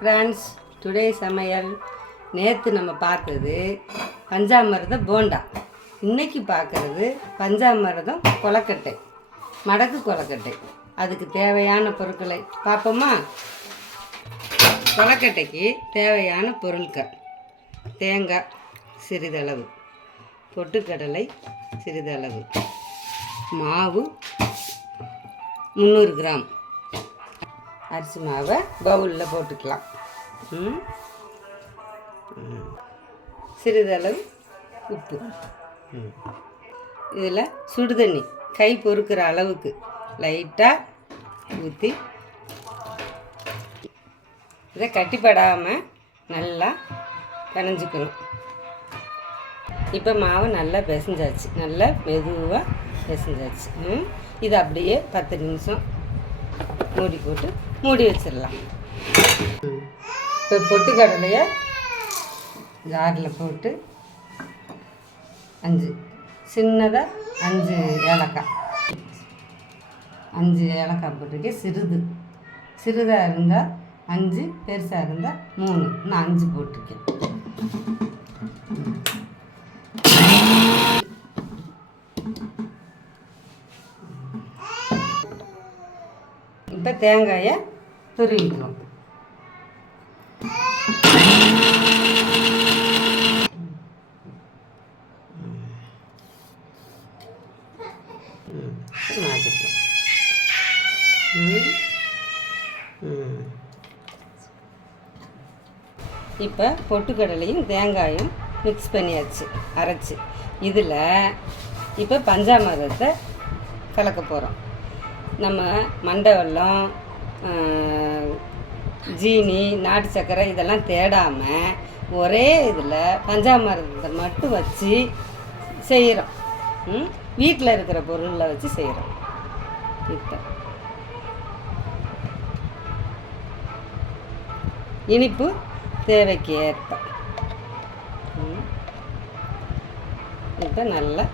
Friends, today சமையல். நேற்று நம்ம பார்த்தது பஞ்சாமிர்தம் போண்டா. இன்னைக்கு பார்க்குறது பஞ்சாமிர்தம் கொலக்கட்டை, மடக்கு கொலக்கட்டை. அதுக்கு தேவையான பொருட்களை பார்ப்போமா? கொலக்கட்டைக்கு தேவையான பொருட்கள்: தேங்காய் சிறிதளவு, பொட்டுக்கடலை சிறிதளவு, மாவு 300 கிராம், அரிசி மாவை பவுலில் போட்டுக்கலாம். சிறிதளவு உப்பு. இதில் சுடுதண்ணி கை பொறுக்கிற அளவுக்கு லைட்டாக ஊற்றி இதை கட்டிப்படாமல் நல்லா பிணைஞ்சிக்கணும். இப்போ மாவு நல்லா பிசைஞ்சாச்சு, நல்லா மெதுவாக பிசைஞ்சாச்சு. இது அப்படியே 10 நிமிஷம் மூடி போட்டு மூடி வச்சிடலாம். இப்போ பொட்டுக்கடலையை ஜாரில் போட்டு 5 சின்னதாக 5 ஏலக்காய் போட்டிருக்கேன். சிறிதாக இருந்தால் 5, பெருசாக இருந்தால் 3, நான் 5 போட்டிருக்கேன். இப்போ தேங்காயை துருவிக்குவோம். இப்போ பொட்டுக்கடலையும் தேங்காயும் மிக்ஸ் பண்ணியாச்சு, அரைச்சி. இதில் இப்போ பஞ்சாமிர்தத்தை கலக்க போகிறோம். நம்ம மண்டை வெல்லம், ஜீனி, நாட்டு சர்க்கரை இதெல்லாம் தேடாமல் ஒரே இதில் பஞ்சாமிர்தத்தை மட்டும் வச்சு செய்கிறோம். வீட்டில் இருக்கிற பொருளில் வச்சு செய்கிறோம். இப்போ இனிப்பு தேவைக்கு ஏற்ப. இப்போ நல்லா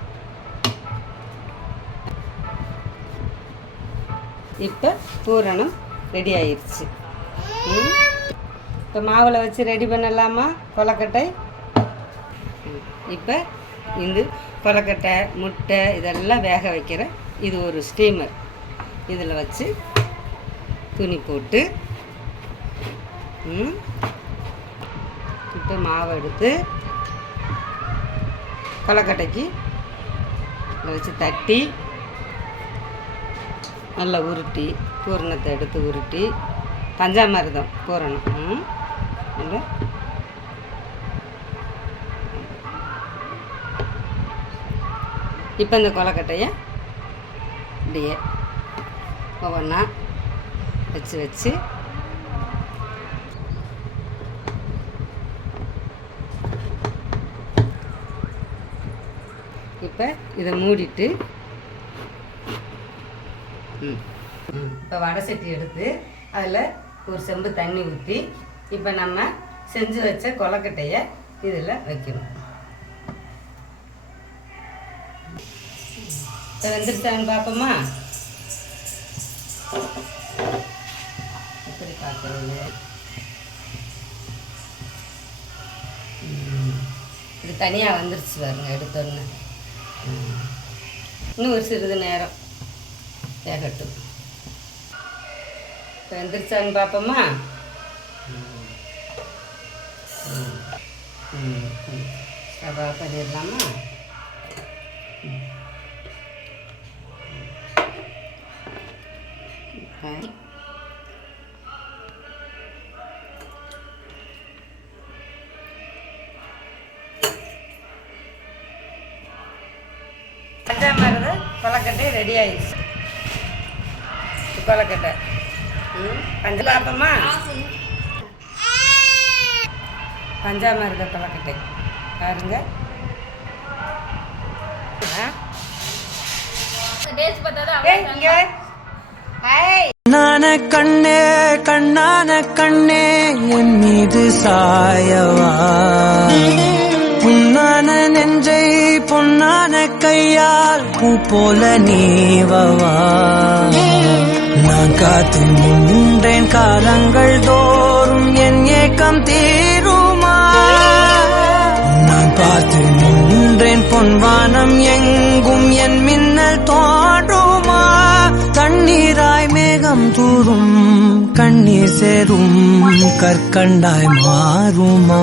இப்போ பூரணம் ரெடி ஆயிடுச்சு. இப்போ மாவில் வச்சு ரெடி பண்ணலாமா கொலக்கட்டை? இப்போ இந்த கொலக்கட்டை, முட்டை இதெல்லாம் வேக வைக்கிற இது ஒரு ஸ்டீமர். இதில் வச்சு துணி போட்டு இப்போ மாவை எடுத்து கொலக்கட்டைக்கு வச்சு தட்டி நல்லா உருட்டி, பூரணத்தை எடுத்து உருட்டி பஞ்சாமிர்தம் பூரணம் இப்போ இந்த கொலக்கட்டையை இப்படியே ஒவ்வொன்றா வச்சு இப்போ இதை மூடிட்டு இப்போ வடை சட்டி எடுத்து அதில் ஒரு செம்பு தண்ணி ஊற்றி இப்போ நம்ம செஞ்சு வச்ச கொலக்கட்டையை இதில் வைக்கணும். இப்போ வெந்துருச்சான்னு பார்ப்போமா? எப்படி பார்க்குறது? இது தனியாக வந்துருச்சு பாருங்க. எடுத்தோன்னு இன்னும் ஒரு சிறிது நேரம் வேகட்டும். இப்போ வெந்துருச்சான்னு பார்ப்போமா? ஸ்டவ் ஆஃப் பண்ணிடலாமா? பஞ்சாமிர்தம் கொலக்கட்டை ரெடி ஆயிடுச்சு. கொலக்கட்டை பஞ்சாபமா பஞ்சாமிர்த கொலக்கட்டை பாருங்க. கண்ணே கண்ணான கண்ணே என் மீது சாயவா, புண்ணான நெஞ்சை பொன்னான கையால் பூ போல நீவவா. நான் காத்து நின்றேன் காலங்கள் தோறும் என் ஏக்கம் தீருமா நான் பார்த்து நின்றேன் பொன்வானம் எங்கும் என் மின்னல் தோன்றுமா தண்ணீராய் மேகம் தூரும் கண்ணீர் சேரும் கற்கண்டாய் மாறுமா